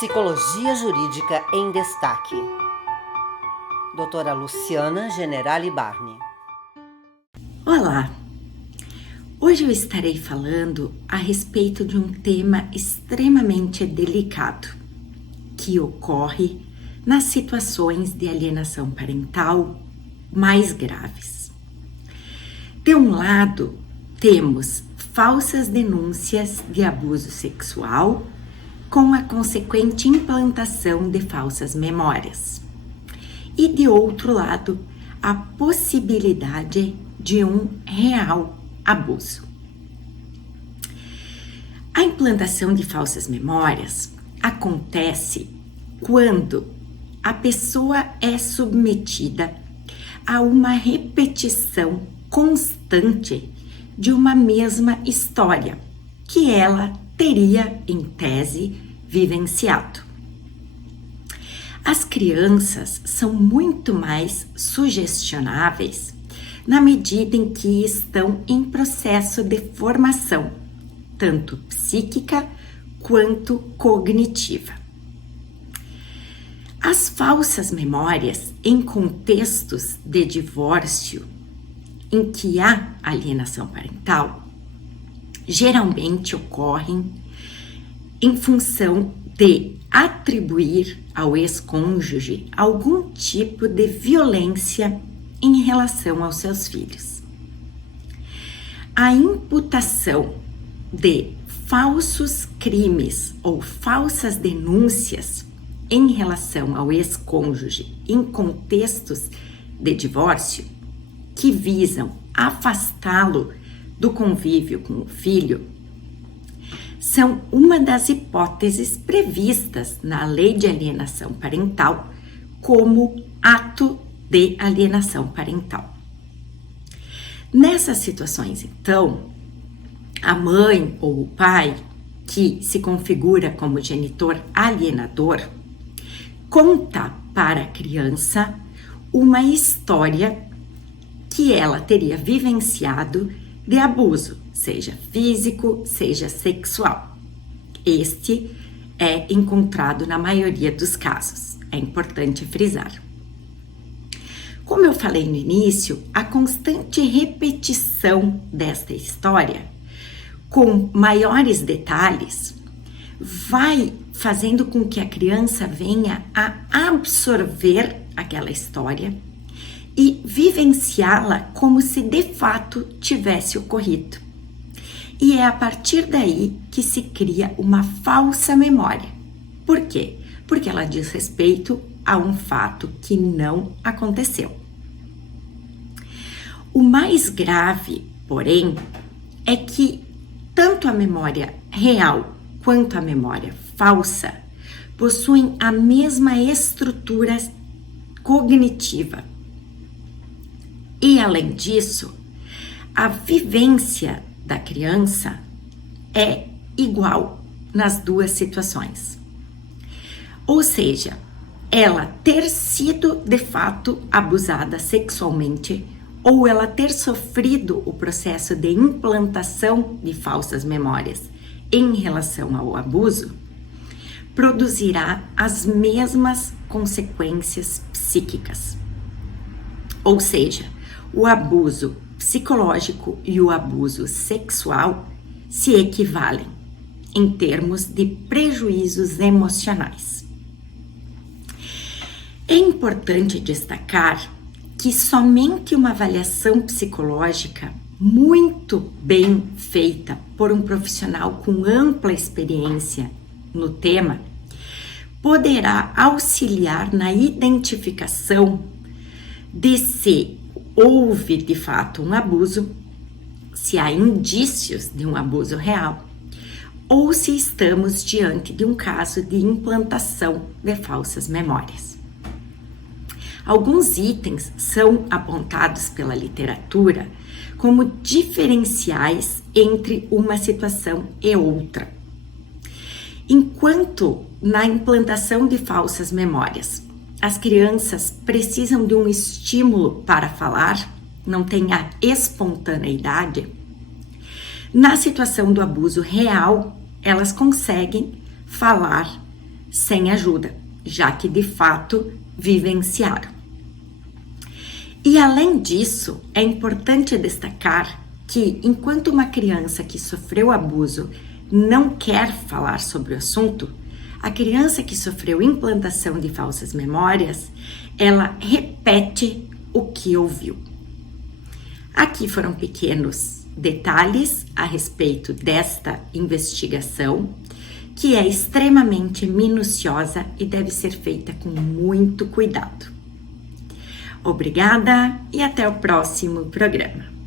Psicologia Jurídica em Destaque. Doutora Luciana Generali Barni. Olá! Hoje eu estarei falando a respeito de um tema extremamente delicado que ocorre nas situações de alienação parental mais graves. De um lado, temos falsas denúncias de abuso sexual com a consequente implantação de falsas memórias. E de outro lado, a possibilidade de um real abuso. A implantação de falsas memórias acontece quando a pessoa é submetida a uma repetição constante de uma mesma história que ela teria, em tese, vivenciado. As crianças são muito mais sugestionáveis na medida em que estão em processo de formação, tanto psíquica quanto cognitiva. As falsas memórias em contextos de divórcio em que há alienação parental geralmente ocorrem em função de atribuir ao ex-cônjuge algum tipo de violência em relação aos seus filhos. A imputação de falsos crimes ou falsas denúncias em relação ao ex-cônjuge em contextos de divórcio que visam afastá-lo do convívio com o filho são uma das hipóteses previstas na Lei de Alienação Parental como ato de alienação parental. Nessas situações, então, a mãe ou o pai, que se configura como genitor alienador, conta para a criança uma história que ela teria vivenciado de abuso, seja físico, seja sexual. Este é encontrado na maioria dos casos, é importante frisar. Como eu falei no início, a constante repetição desta história, com maiores detalhes, vai fazendo com que a criança venha a absorver aquela história e vivenciá-la como se de fato tivesse ocorrido. E é a partir daí que se cria uma falsa memória. Por quê? Porque ela diz respeito a um fato que não aconteceu. O mais grave, porém, é que tanto a memória real quanto a memória falsa possuem a mesma estrutura cognitiva. E, além disso, a vivência da criança é igual nas duas situações. Ou seja, ela ter sido de fato abusada sexualmente ou ela ter sofrido o processo de implantação de falsas memórias em relação ao abuso, produzirá as mesmas consequências psíquicas. Ou seja, o abuso psicológico e o abuso sexual se equivalem em termos de prejuízos emocionais. É importante destacar que somente uma avaliação psicológica muito bem feita por um profissional com ampla experiência no tema poderá auxiliar na identificação de se houve de fato um abuso, se há indícios de um abuso real, ou se estamos diante de um caso de implantação de falsas memórias. Alguns itens são apontados pela literatura como diferenciais entre uma situação e outra. Enquanto na implantação de falsas memórias, as crianças precisam de um estímulo para falar, não tem a espontaneidade, na situação do abuso real, elas conseguem falar sem ajuda, já que de fato vivenciaram. E além disso, é importante destacar que enquanto uma criança que sofreu abuso não quer falar sobre o assunto, a criança que sofreu implantação de falsas memórias, ela repete o que ouviu. Aqui foram pequenos detalhes a respeito desta investigação, que é extremamente minuciosa e deve ser feita com muito cuidado. Obrigada e até o próximo programa.